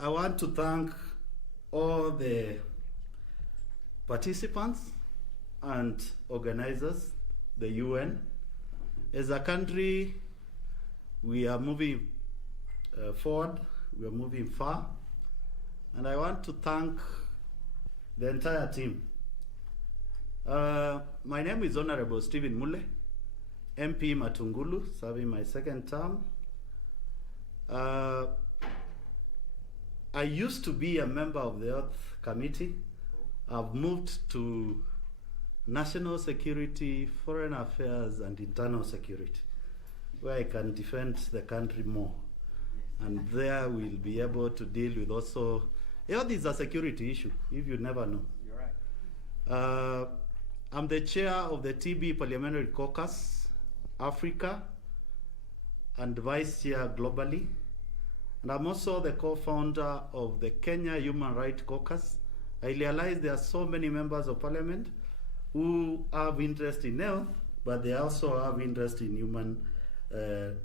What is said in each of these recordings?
I want to thank all the participants and organizers, the UN. As a country, we are moving forward, we are moving far, and I want to thank the entire team. My name is Honorable Stephen Mule, MP Matungulu, serving my second term. I used to be a member of the Health Committee. I've moved to National Security, Foreign Affairs, and Internal Security, where I can defend the country more. And there we'll be able to deal with also, health is a security issue, if you never know. You're right. I'm the chair of the TB Parliamentary Caucus, Africa, and vice chair globally. And I'm also the co-founder of the Kenya Human Rights Caucus. I realize there are so many members of parliament who have interest in health, but they also have interest in the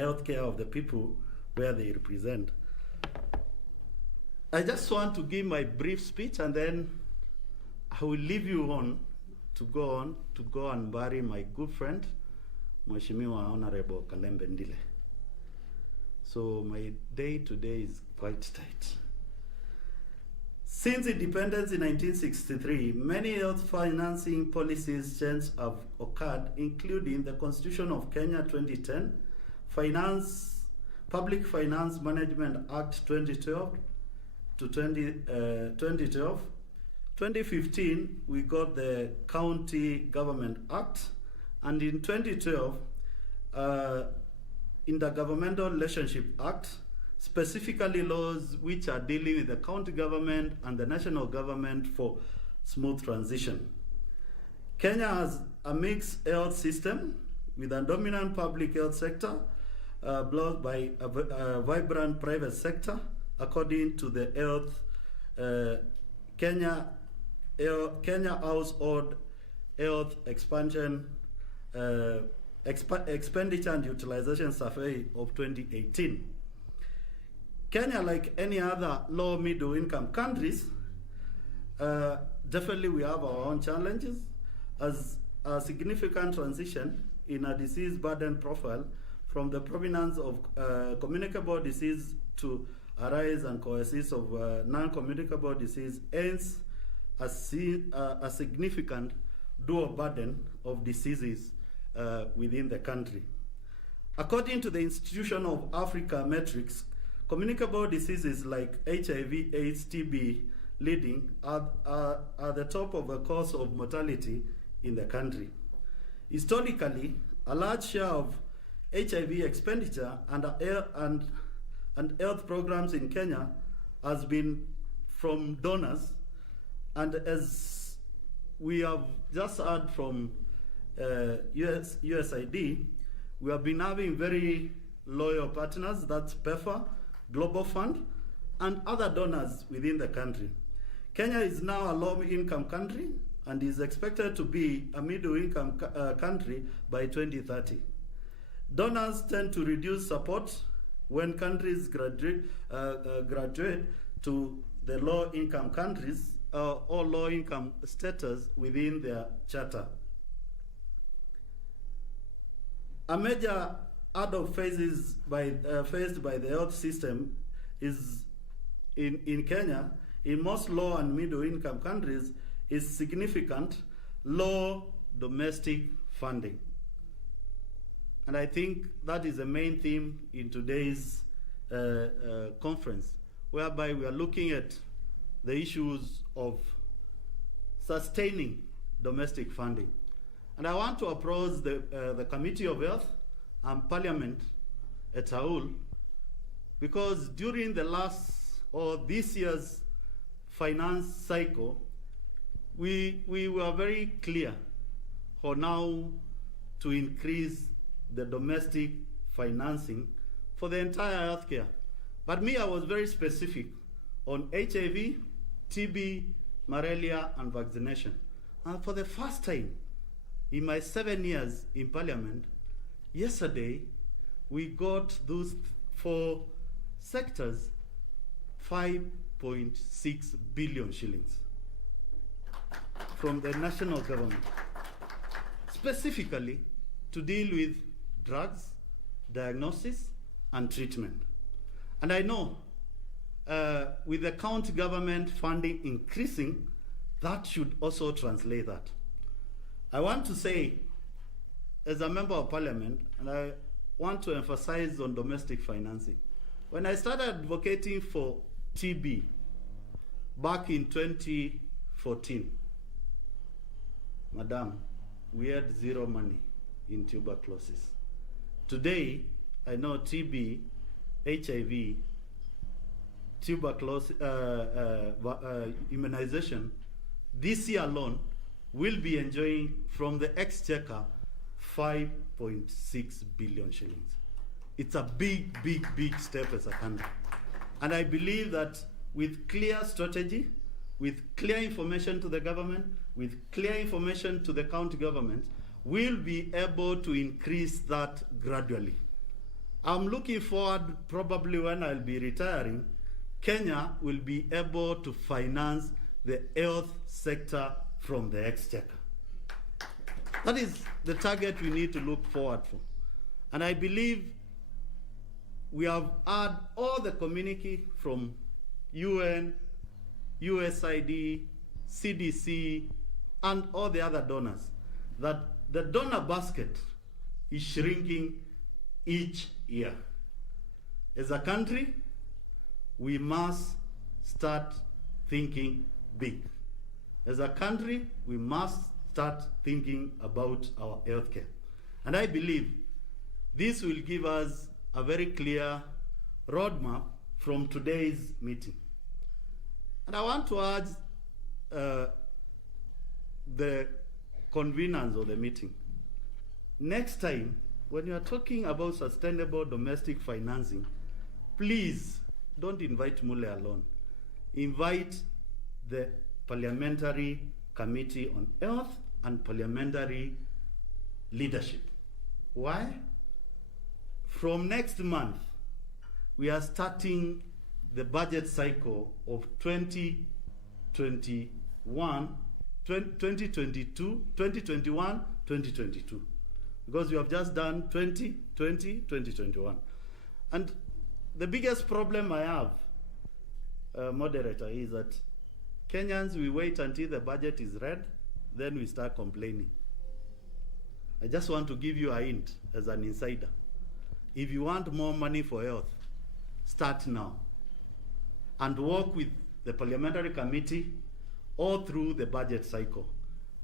health care of the people where they represent. I just want to give my brief speech, and then I will leave you on to go and bury my good friend, Mheshimiwa Honorable Kalembe Ndile. So my day today is quite tight. Since independence in 1963, many health financing policies changes have occurred, including the Constitution of Kenya 2010, Public Finance Management Act 2012 to 2012. 2015, we got the County Government Act, and in 2012, Intergovernmental Relationship Act, specifically laws which are dealing with the county government and the national government for smooth transition. Kenya has a mixed health system with a dominant public health sector, blocked by a vibrant private sector, according to the Kenya Household Health Expenditure and Utilization Survey of 2018. Kenya, like any other low middle income countries, definitely we have our own challenges as a significant transition in a disease burden profile from the prominence of communicable disease to a rise and coexistence of non-communicable disease, hence a significant dual burden of diseases within the country. According to the Institution of Africa metrics, communicable diseases like HIV, AIDS, TB leading are the top of the cause of mortality in the country. Historically, a large share of HIV expenditure and health programs in Kenya has been from donors, and as we have just heard from USAID, we have been having very loyal partners, that's PEPFAR, Global Fund, and other donors within the country. Kenya is now a low-income country and is expected to be a middle-income country by 2030. Donors tend to reduce support when countries graduate to the low-income countries or low-income status within their charter. A major hurdle faced by the health system is in Kenya, in most low and middle income countries, is significant low domestic funding. And I think that is the main theme in today's conference, whereby we are looking at the issues of sustaining domestic funding. And I want to approach the Committee of Health and Parliament et al. Because during this year's finance cycle, we were very clear on how to increase the domestic financing for the entire healthcare. But I was very specific on HIV, TB, malaria, and vaccination. And for the first time in my 7 years in Parliament, yesterday we got those 4 sectors 5.6 billion shillings from the national government, specifically to deal with drugs, diagnosis, and treatment. And I know with the county government funding increasing, that should also translate that. I want to say, as a member of parliament, and I want to emphasize on domestic financing. When I started advocating for TB back in 2014, Madam, we had 0 money in tuberculosis. Today, I know TB, HIV, tuberculosis, immunization, this year alone, will be enjoying from the exchequer 5.6 billion shillings. It's a big, big, big step as a country. And I believe that with clear strategy, with clear information to the government, with clear information to the county government, we'll be able to increase that gradually. I'm looking forward, probably when I'll be retiring, Kenya will be able to finance the health sector from the exchequer. That is the target we need to look forward for. And I believe we have had all the community from UN, USAID, CDC, and all the other donors, that the donor basket is shrinking each year. As a country, we must start thinking big. As a country, we must start thinking about our healthcare. And I believe this will give us a very clear roadmap from today's meeting. And I want to urge the conveners of the meeting. Next time, when you are talking about sustainable domestic financing, please don't invite Mule alone. Invite the Parliamentary Committee on Health and parliamentary leadership. Why? From next month, we are starting the budget cycle of 2021, 2022, because we have just done 2021. And the biggest problem I have, moderator, is that Kenyans, we wait until the budget is read, then we start complaining. I just want to give you a hint as an insider. If you want more money for health, start now and work with the parliamentary committee all through the budget cycle.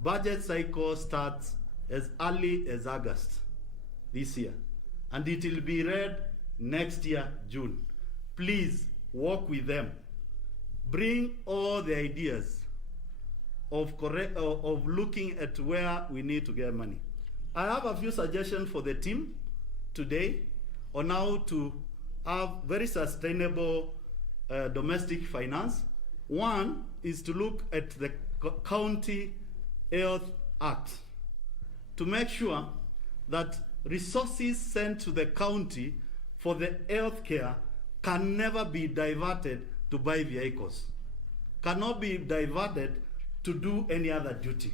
Budget cycle starts as early as August this year, and it will be read next year, June. Please work with them. Bring all the ideas of looking at where we need to get money. I have a few suggestions for the team today on how to have very sustainable domestic finance. One is to look at the County Health Act to make sure that resources sent to the county for the health care can never be diverted to buy vehicles, cannot be diverted to do any other duty.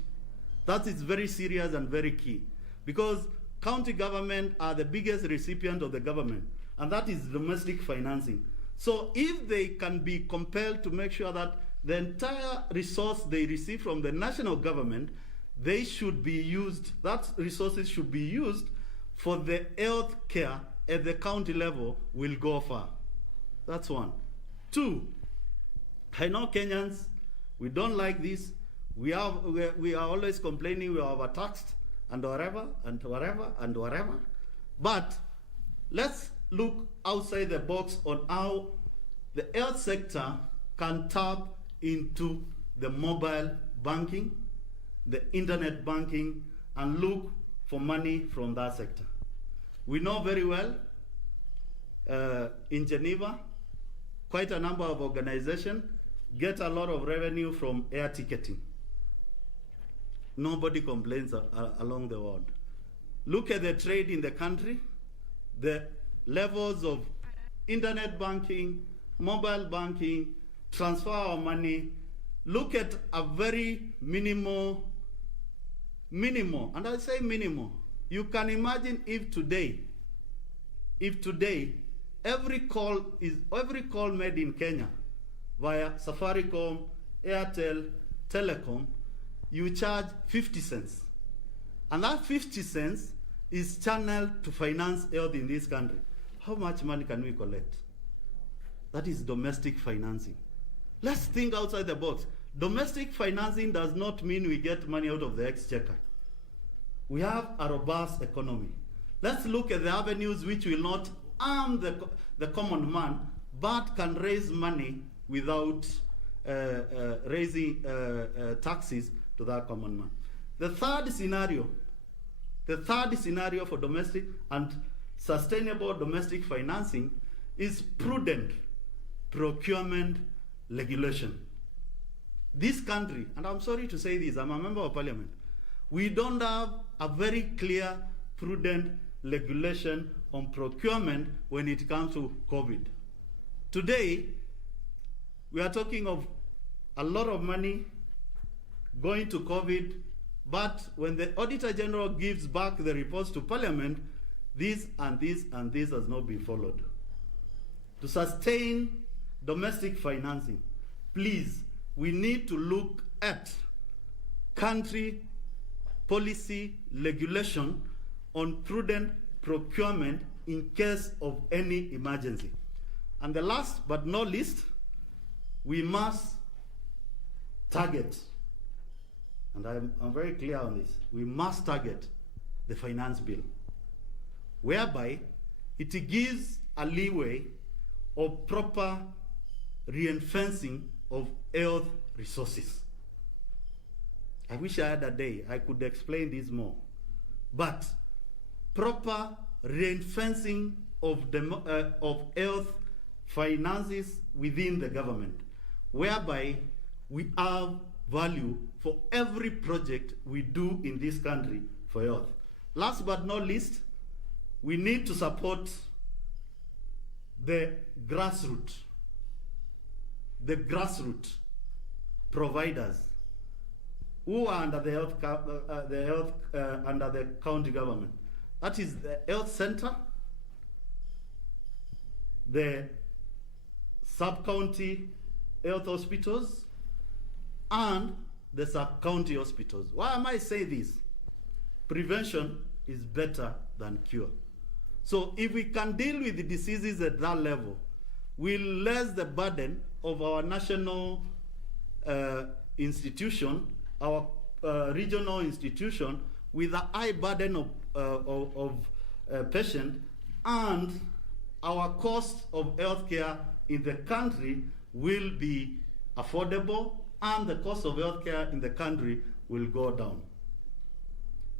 That is very serious and very key, because county government are the biggest recipient of the government, and that is domestic financing. So if they can be compelled to make sure that the entire resource they receive from the national government, they should be used, that resources should be used for the health care at the county level, will go far. That's one. Two, I know Kenyans, we don't like this. We are always complaining we are overtaxed and whatever, and whatever, and whatever. But let's look outside the box on how the health sector can tap into the mobile banking, the internet banking, and look for money from that sector. We know very well in Geneva, quite a number of organizations get a lot of revenue from air ticketing. Nobody complains along the world. Look at the trade in the country. The levels of internet banking, mobile banking, transfer our money, look at a very minimal, and I say minimal. You can imagine if today, every call made in Kenya via Safaricom, Airtel, Telecom, you charge 50 cents. And that 50 cents is channeled to finance health in this country. How much money can we collect? That is domestic financing. Let's think outside the box. Domestic financing does not mean we get money out of the exchequer. We have a robust economy. Let's look at the avenues which will not harm the common man, but can raise money without raising taxes to that common man. The third scenario for domestic and sustainable domestic financing is prudent procurement regulation. This country, and I'm sorry to say this, I'm a member of parliament, we don't have a very clear, prudent regulation on procurement when it comes to COVID. Today, we are talking of a lot of money going to COVID, but when the Auditor General gives back the reports to Parliament, this and this and this has not been followed. To sustain domestic financing, please, we need to look at country policy regulation on prudent procurement in case of any emergency. And the last but not least, we must target, and I'm very clear on this, we must target the finance bill, whereby it gives a leeway of proper reinforcing of health resources. I wish I had a day I could explain this more, but proper reinforcing of health finances within the government, whereby we have value for every project we do in this country for health. Last but not least, we need to support the grassroots providers who are under the health under the county government. That is the health center, the sub-county health hospitals, and the sub-county hospitals. Why am I saying this? Prevention is better than cure. So if we can deal with the diseases at that level, we'll less the burden of our national institution, our regional institution, with a high burden of patient, and our cost of healthcare in the country will be affordable, and the cost of healthcare in the country will go down.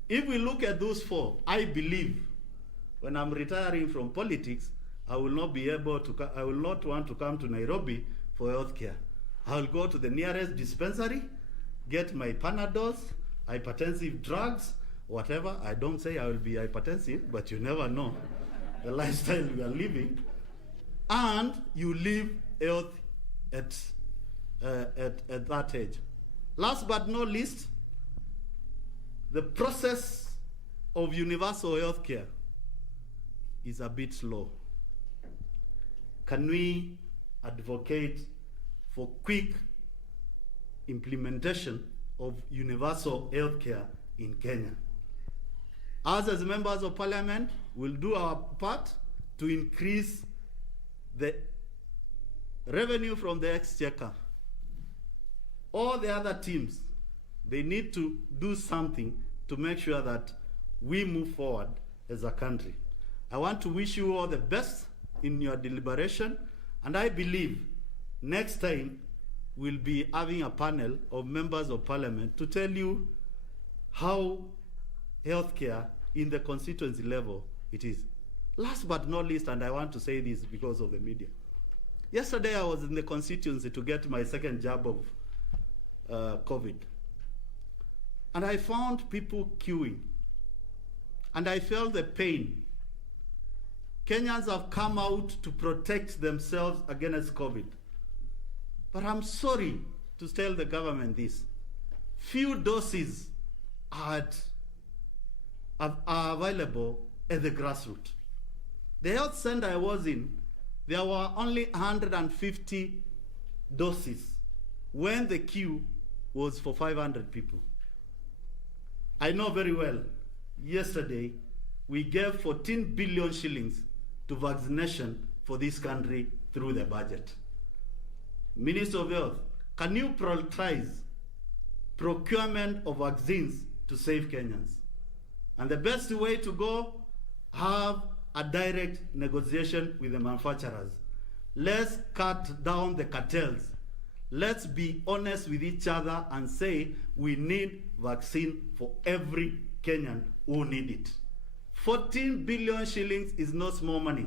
If we look at those four, I believe when I'm retiring from politics, I will not be able to, I will not want to come to Nairobi for healthcare. I'll go to the nearest dispensary, get my Panadols, hypertensive drugs, whatever. I don't say I will be hypertensive, but you never know the lifestyle we are living. And you live health at that age. Last but not least, the process of universal health care is a bit slow. Can we advocate for quick implementation of universal health care in Kenya? Us as members of parliament will do our part to increase the revenue from the exchequer. All the other teams, they need to do something to make sure that we move forward as a country. I want to wish you all the best in your deliberation, and I believe next time we'll be having a panel of members of parliament to tell you how healthcare in the constituency level it is. Last but not least, and I want to say this because of the media. Yesterday I was in the constituency to get my second jab of COVID. And I found people queuing. And I felt the pain. Kenyans have come out to protect themselves against COVID. But I'm sorry to tell the government this. Few doses are available at the grassroots. The health center I was in, there were only 150 doses when the queue was for 500 people. I know very well, yesterday, we gave 14 billion shillings to vaccination for this country through the budget. Minister of Health, can you prioritize procurement of vaccines to save Kenyans? And the best way to go, have a direct negotiation with the manufacturers. Let's cut down the cartels. Let's be honest with each other and say we need vaccine for every Kenyan who need it. 14 billion shillings is not small money.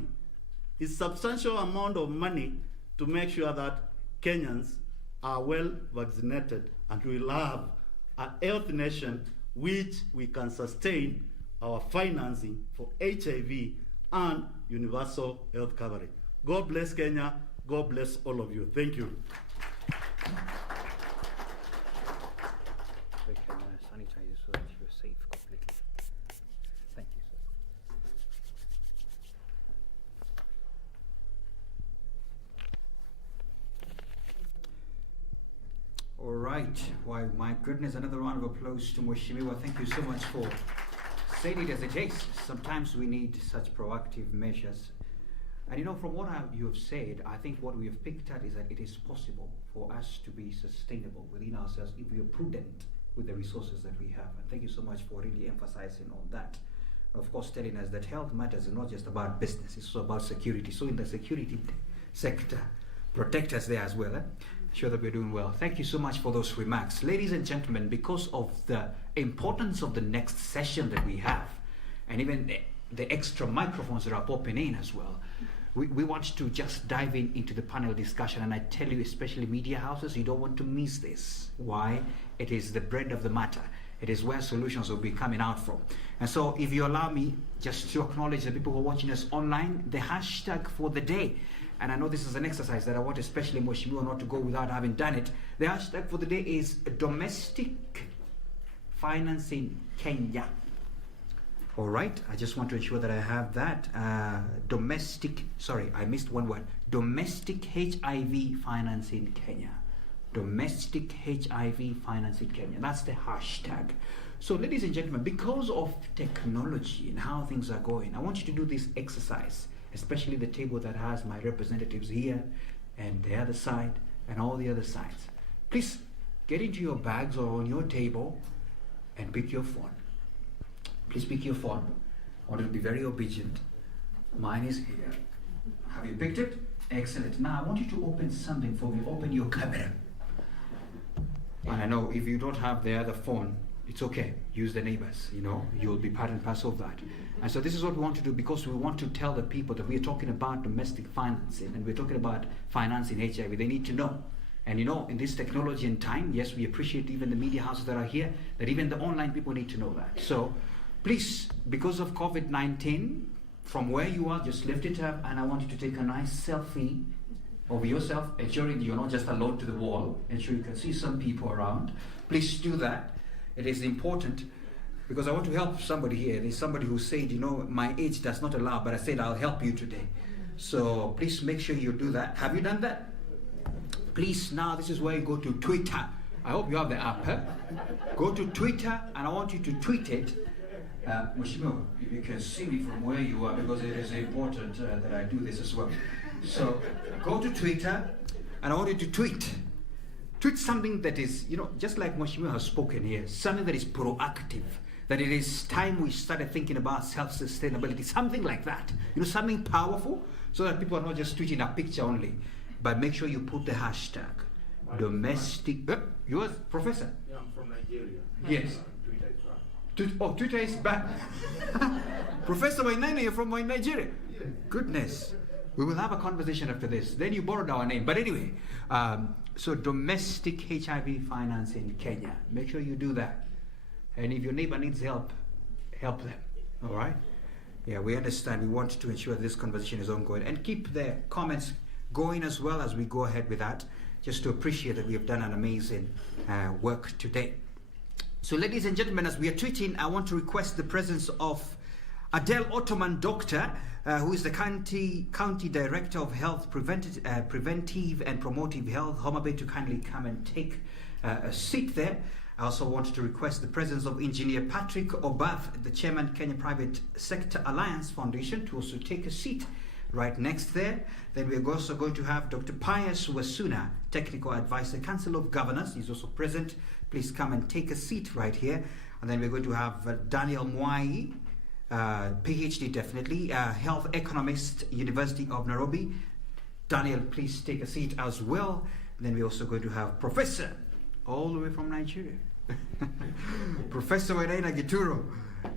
It's substantial amount of money to make sure that Kenyans are well vaccinated and we'll have a health nation which we can sustain our financing for HIV and universal health coverage. God bless Kenya. God bless all of you. Thank you. We can sanitize so that you're safe completely. Thank you, sir. All right. Why, my goodness, another round of applause to Mheshimiwa. Thank you so much for saying it as it is. Sometimes we need such proactive measures. And you know, from what you have said, I think what we have picked at is that it is possible for us to be sustainable within ourselves if we are prudent with the resources that we have. And thank you so much for really emphasizing on that. Of course, telling us that health matters is not just about business, it's also about security. So in the security sector, protect us there as well. Sure that we're doing well. Thank you so much for those remarks. Ladies and gentlemen, because of the importance of the next session that we have, and even the extra microphones that are popping in as well, we want to just dive into the panel discussion. And I tell you, especially media houses, you don't want to miss this. Why? It is the bread of the matter. It is where solutions will be coming out from. And so if you allow me just to acknowledge the people who are watching us online, the hashtag for the day, and I know this is an exercise that I want especially Mheshimiwa not to go without having done it. The hashtag for the day is domestic financing Kenya. All right, I just want to ensure that I have that. Domestic HIV financing Kenya. Domestic HIV financing Kenya. That's the hashtag. So ladies and gentlemen, because of technology and how things are going, I want you to do this exercise, especially the table that has my representatives here and the other side and all the other sides. Please get into your bags or on your table and pick your phone. Please pick your phone. I want you to be very obedient. Mine is here. Have you picked it? Excellent. Now I want you to open something for me. Open your camera. And I know if you don't have the other phone, it's okay. Use the neighbors, you know, you'll be part and parcel of that. And so this is what we want to do, because we want to tell the people that we're talking about domestic financing and we're talking about financing HIV. They need to know. And you know, in this technology and time, yes, we appreciate even the media houses that are here, that even the online people need to know that. So please, because of COVID-19, from where you are, just lift it up, and I want you to take a nice selfie of yourself, ensuring you're not just alone to the wall, ensure you can see some people around. Please do that. It is important, because I want to help somebody here. There's somebody who said, you know, my age does not allow, but I said I'll help you today. So please make sure you do that. Have you done that? Please, now this is where you go to Twitter. I hope you have the app. Huh? Go to Twitter, and I want you to tweet it. Mheshimiwa, if you can see me from where you are, because it is important that I do this as well. So go to Twitter, and I want you to tweet. Tweet something that is, you know, just like Mheshimiwa has spoken here, something that is proactive, that it is time we started thinking about self-sustainability, something like that. You know, something powerful, so that people are not just tweeting a picture only, but make sure you put the hashtag domestic. Yours, Professor? Yeah, I'm from Nigeria. Yes. Twitter is back. Professor Wainaina, you're from Nigeria? Yes. Goodness. We will have a conversation after this. Then you borrowed our name. But anyway, so domestic HIV finance in Kenya. Make sure you do that. And if your neighbor needs help, help them. All right? Yeah, we understand. We want to ensure this conversation is ongoing and keep the comments going as well as we go ahead with that, just to appreciate that we have done an amazing work today. So, ladies and gentlemen, as we are tweeting, I want to request the presence of Adele Ottoman Doctor, who is the County Director of Health Preventive and Promotive Health, Homa Bay, to kindly come and take a seat there. I also want to request the presence of Engineer Patrick Obath, the Chairman, Kenya Private Sector Alliance Foundation, to also take a seat right next there. Then we're also going to have Dr. Pius Wasuna, Technical Advisor, Council of Governors. He's also present. Please come and take a seat right here. And then we're going to have Daniel Mwai, PhD definitely, Health Economist, University of Nairobi. Daniel, please take a seat as well. And then we're also going to have Professor, all the way from Nigeria, Professor Wainaina Gituro.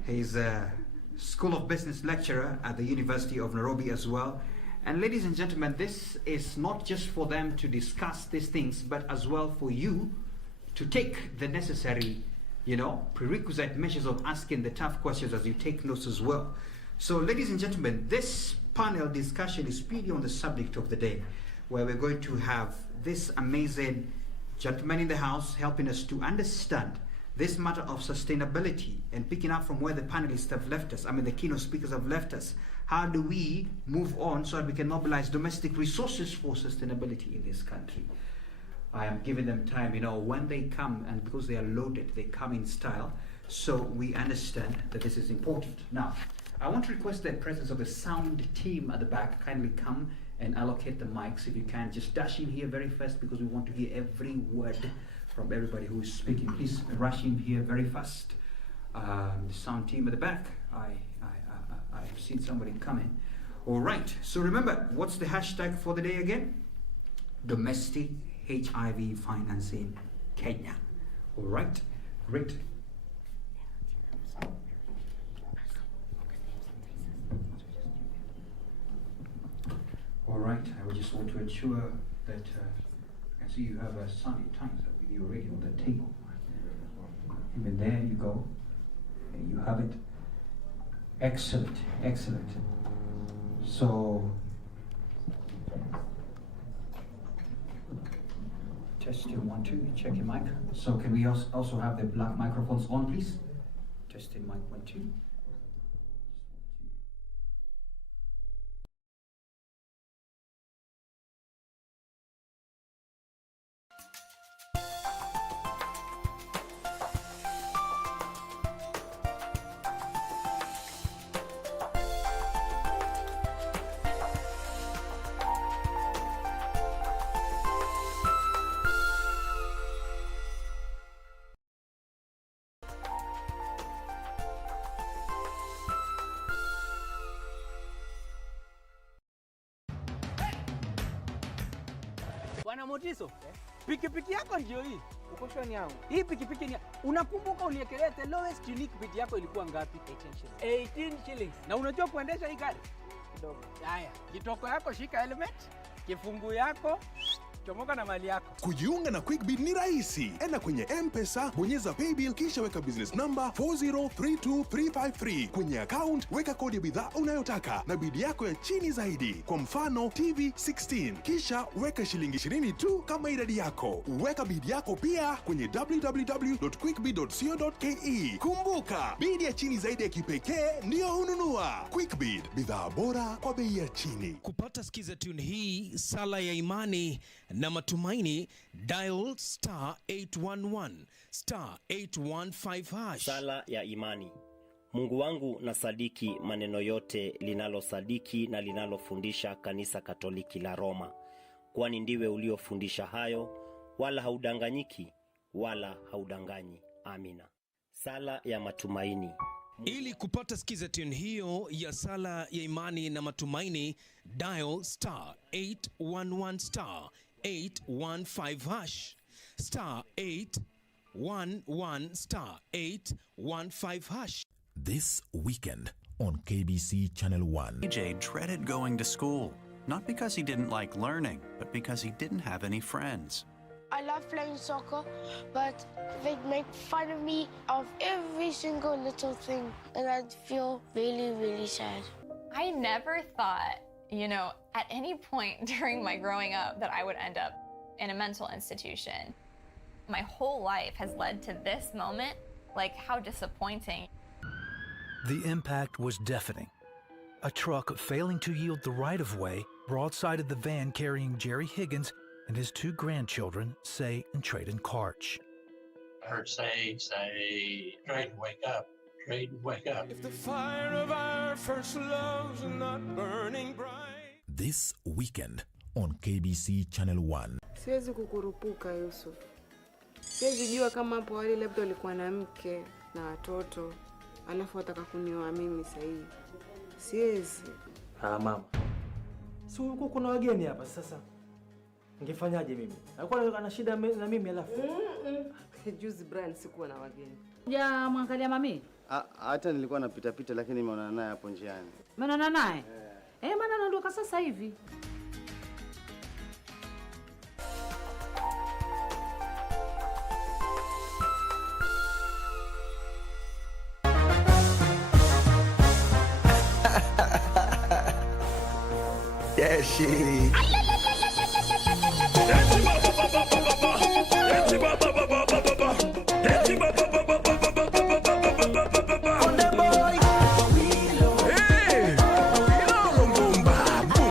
He's a School of Business lecturer at the University of Nairobi as well. And ladies and gentlemen, this is not just for them to discuss these things, but as well for you to take the necessary, prerequisite measures of asking the tough questions as you take notes as well. So, ladies and gentlemen, this panel discussion is purely on the subject of the day, where we're going to have this amazing gentleman in the house helping us to understand this matter of sustainability and picking up from where the panelists have left us. The keynote speakers have left us. How do we move on so that we can mobilize domestic resources for sustainability in this country? I am giving them time, when they come, and because they are loaded, they come in style. So we understand that this is important. Now, I want to request the presence of the sound team at the back. Kindly come and allocate the mics if you can. Just dash in here very fast because we want to hear every word from everybody who is speaking. Please rush in here very fast. The sound team at the back. I've seen somebody coming. All right. So remember, what's the hashtag for the day again? Domestic HIV financing Kenya. All right. Great. All right. I would just want to ensure that I can see you have a sunny times with you already on the table. Even there you go. And you have it. Excellent. Excellent. So, testing 1 2. Check your mic. So can we also have the black microphones on, please? Testing mic 1 2. Bwana Motiso, pikipiki yako ndio hii. Uko shwani yangu. Hii pikipiki ni unakumbuka uniekelea the lowest unique bid yako ilikuwa ngapi? 18 shillings. Na unajua kuendesha hii gari? Kidogo. Haya, kitoko yako shika helmet, kifungu yako chomoka na mali yako. Kujiunga na QuickBid ni rahisi. Enda kwenye M-Pesa, bonyeza paybill kisha weka business number 4032353. Kwenye account weka kodi ya bidhaa unayotaka na bid yako ya chini zaidi. Kwa mfano TV 16. Kisha weka shilingi 20 tu kama idadi yako. Weka bid yako pia kwenye www.quickbid.co.ke. Kumbuka, bid ya chini zaidi ya kipekee ndio hununua. QuickBid, bidhaa bora kwa bei ya chini. Kupata skiza tune hii, sala ya imani na matumaini, dial *811 *815 #. Sala ya imani. Mungu wangu na sadiki maneno yote linalosadiki na linalofundisha kanisa Katoliki la Roma, kwani ndiwe uliofundisha hayo, wala haudanganyiki wala haudanganyi. Amina. Sala ya matumaini. Ili kupata skiza tune hiyo ya sala ya imani na matumaini, dial *811 *815 *811 *815 #. This weekend on KBC Channel 1. AJ dreaded going to school, not because he didn't like learning, but because he didn't have any friends. I love playing soccer, but they make fun of me of every single little thing, and I'd feel really, really sad. I never thought, at any point during my growing up that I would end up in a mental institution. My whole life has led to this moment. Like, how disappointing. The impact was deafening. A truck failing to yield the right-of-way broadsided the van carrying Jerry Higgins and his 2 grandchildren, Say and Trayden Karch. I heard Say, Trayden, wake up. Trayden, wake up. If the fire of our first love's not burning bright. This weekend on KBC Channel 1. Siwezi kukurupuka Yusuf. Siwezi jua kama hapo wale labda walikuwa na mke na watoto, alafu wataka kunioa mimi sahihi. Siwezi. Mama. Si huko kuna wageni hapa sasa. Ningefanyaje mimi? Alikuwa ana shida na mimi alafu. Juzi Brian sikuwa na wageni. Ja mwangalia mami? Hata nilikuwa napita lakini nimeonana naye hapo njiani. Umeonana naye? Maana anaondoka sasa hivi. Yeah, she.